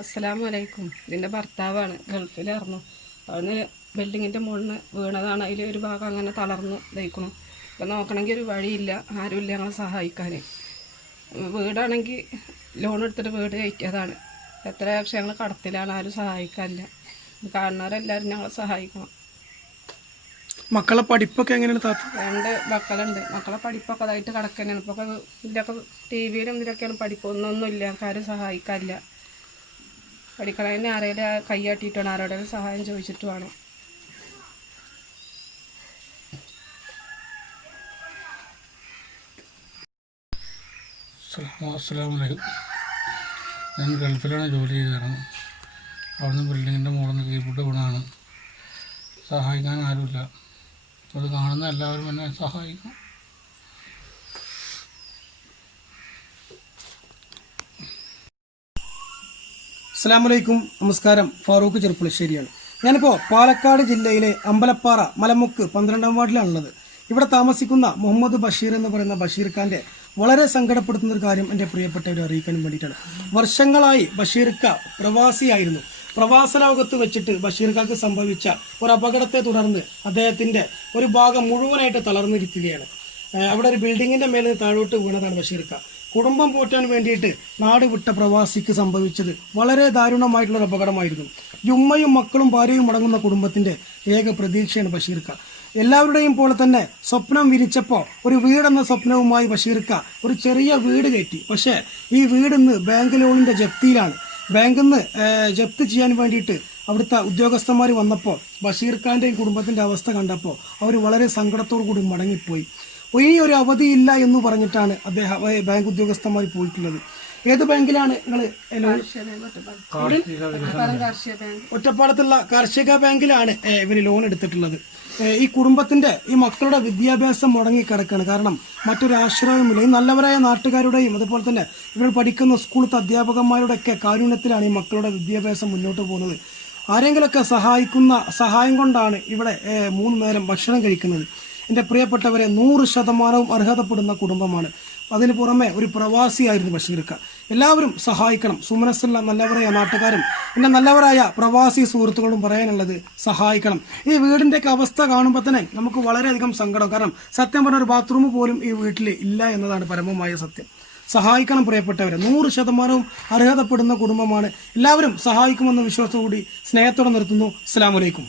അസ്സലാമലൈക്കും. ഇതിൻ്റെ ഭർത്താവാണ്, ഗൾഫിലായിരുന്നു. അവിടുന്ന് ബിൽഡിങ്ങിൻ്റെ മുകളിൽ വീണതാണ്. അതിൽ ഒരു ഭാഗം അങ്ങനെ തളർന്നു ദഹിക്കണം. ഇപ്പം നോക്കണമെങ്കിൽ ഒരു വഴിയില്ല, ആരുമില്ല ഞങ്ങളെ സഹായിക്കാൻ. വീടാണെങ്കിൽ ലോൺ എടുത്തിട്ട് വീട് കയറ്റിയതാണ്. എത്ര പക്ഷേ ഞങ്ങൾ കടത്തിലാണ്, ആരും സഹായിക്കാനില്ല. കാണുന്നവരെല്ലാവരും ഞങ്ങളെ സഹായിക്കണം. മക്കളെ പഠിപ്പൊക്കെ എങ്ങനെയാണ്? 2 മക്കളുണ്ട്. മക്കളെ പഠിപ്പൊക്കെ അതായിട്ട് കിടക്കുന്നതാണ്. ഇപ്പോൾ ഇതിലൊക്കെ ടി വിയിലും ഇതിലൊക്കെയാണ് പഠിപ്പ്. ഒന്നൊന്നുമില്ല, ആരും സഹായിക്കാനില്ല. പഠിക്കണതിന് ആരെങ്കിലും കൈയാട്ടിയിട്ടാണ്, ആരോടെങ്കിലും സഹായം ചോദിച്ചിട്ട് വേണം. അസ്സലാമലൈക്കും. ഞാൻ ഗൾഫിലാണ് ജോലി ചെയ്തിരുന്നത്. അവിടുന്ന് ബിൽഡിങ്ങിൻ്റെ മുകളിൽ നിന്ന് കീഴ്പോട്ട് വീണാണ്. സഹായിക്കാൻ ആരുമില്ല. അത് കാണുന്ന എല്ലാവരും എന്നെ സഹായിക്കും. അസ്സലാമലൈക്കും, നമസ്കാരം. ഫാറൂഖ് ചെറുപ്പുളശ്ശേരിയാണ്. ഞാനിപ്പോൾ പാലക്കാട് ജില്ലയിലെ അമ്പലപ്പാറ മലമുക്ക് 12ാം വാർഡിലാണുള്ളത്. ഇവിടെ താമസിക്കുന്ന മുഹമ്മദ് ബഷീർ എന്ന് പറയുന്ന ബഷീർ ഖാന്റെ വളരെ സങ്കടപ്പെടുത്തുന്ന ഒരു കാര്യം എൻ്റെ പ്രിയപ്പെട്ടവരെ അറിയിക്കാൻ വേണ്ടിയിട്ടാണ്. വർഷങ്ങളായി ബഷീർ ഖാ പ്രവാസിയായിരുന്നു. പ്രവാസ ലോകത്ത് വെച്ചിട്ട് ബഷീർ ഖാക്ക് സംഭവിച്ച ഒരു അപകടത്തെ തുടർന്ന് അദ്ദേഹത്തിന്റെ ഒരു ഭാഗം മുഴുവനായിട്ട് തളർന്നിരിക്കുകയാണ്. അവിടെ ഒരു ബിൽഡിങ്ങിന്റെ മേലെ താഴോട്ട് വീണതാണ് ബഷീർ ഖാ. കുടുംബം പോറ്റാൻ വേണ്ടിയിട്ട് നാട് വിട്ട പ്രവാസിക്ക് സംഭവിച്ചത് വളരെ ദാരുണമായിട്ടുള്ള ഒരു അപകടമായിരുന്നു. ഉമ്മയും മക്കളും ഭാര്യയും അടങ്ങുന്ന കുടുംബത്തിന്റെ ഏക പ്രതീക്ഷയാണ് ബഷീർ ഖാ. എല്ലാവരുടെയും പോലെ തന്നെ സ്വപ്നം വിരിച്ചപ്പോൾ ഒരു വീടെന്ന സ്വപ്നവുമായി ബഷീർ ഖാ ഒരു ചെറിയ വീട് കയറ്റി. പക്ഷേ ഈ വീട് ഇന്ന് ബാങ്ക് ലോണിന്റെ ജപ്തിയിലാണ്. ബാങ്കിൽ നിന്ന് ജപ്തി ചെയ്യാൻ വേണ്ടിയിട്ട് അവിടുത്തെ ഉദ്യോഗസ്ഥന്മാർ വന്നപ്പോൾ ബഷീർ ഖാന്റെയും കുടുംബത്തിന്റെ അവസ്ഥ കണ്ടപ്പോൾ അവർ വളരെ സങ്കടത്തോടു കൂടി മടങ്ങിപ്പോയി. ഇനി ഒരു അവധിയില്ല എന്ന് പറഞ്ഞിട്ടാണ് അദ്ദേഹം ബാങ്ക് ഉദ്യോഗസ്ഥന്മാർ പോയിട്ടുള്ളത്. ഏത് ബാങ്കിലാണ് നിങ്ങൾ? ഒറ്റപ്പാലത്തുള്ള കാർഷിക ബാങ്കിലാണ് ഇവർ ലോൺ എടുത്തിട്ടുള്ളത്. ഈ കുടുംബത്തിന്റെ ഈ മക്കളുടെ വിദ്യാഭ്യാസം മുടങ്ങിക്കിടക്കാണ്. കാരണം മറ്റൊരു ആശ്രയവുമില്ല. ഈ നല്ലവരായ നാട്ടുകാരുടെയും അതുപോലെ തന്നെ ഇവർ പഠിക്കുന്ന സ്കൂളത്തെ അധ്യാപകന്മാരുടെ ഒക്കെ കാരുണ്യത്തിലാണ് ഈ മക്കളുടെ വിദ്യാഭ്യാസം മുന്നോട്ട് പോകുന്നത്. ആരെങ്കിലൊക്കെ സഹായിക്കുന്ന സഹായം കൊണ്ടാണ് ഇവിടെ 3 നേരം ഭക്ഷണം കഴിക്കുന്നത്. എൻ്റെ പ്രിയപ്പെട്ടവരെ, 100% അർഹതപ്പെടുന്ന കുടുംബമാണ്. അതിന് പുറമെ ഒരു പ്രവാസിയായിരുന്നു ബഷീർ ഖാ. എല്ലാവരും സഹായിക്കണം. സുമനസ്സുള്ള നല്ലവരായ നാട്ടുകാരും പിന്നെ നല്ലവരായ പ്രവാസി സുഹൃത്തുക്കളും പറയാനുള്ളത് സഹായിക്കണം. ഈ വീടിൻ്റെയൊക്കെ അവസ്ഥ കാണുമ്പോൾ തന്നെ നമുക്ക് വളരെയധികം സങ്കടം. കാരണം സത്യം പറഞ്ഞ ഒരു ബാത്റൂം പോലും ഈ വീട്ടിൽ ഇല്ല എന്നതാണ് പരമമായ സത്യം. സഹായിക്കണം പ്രിയപ്പെട്ടവരെ. 100% അർഹതപ്പെടുന്ന കുടുംബമാണ്. എല്ലാവരും സഹായിക്കുമെന്ന വിശ്വാസത്തോടുകൂടി സ്നേഹത്തോടെ നിർത്തുന്നു. അസ്സലാമു അലൈക്കും.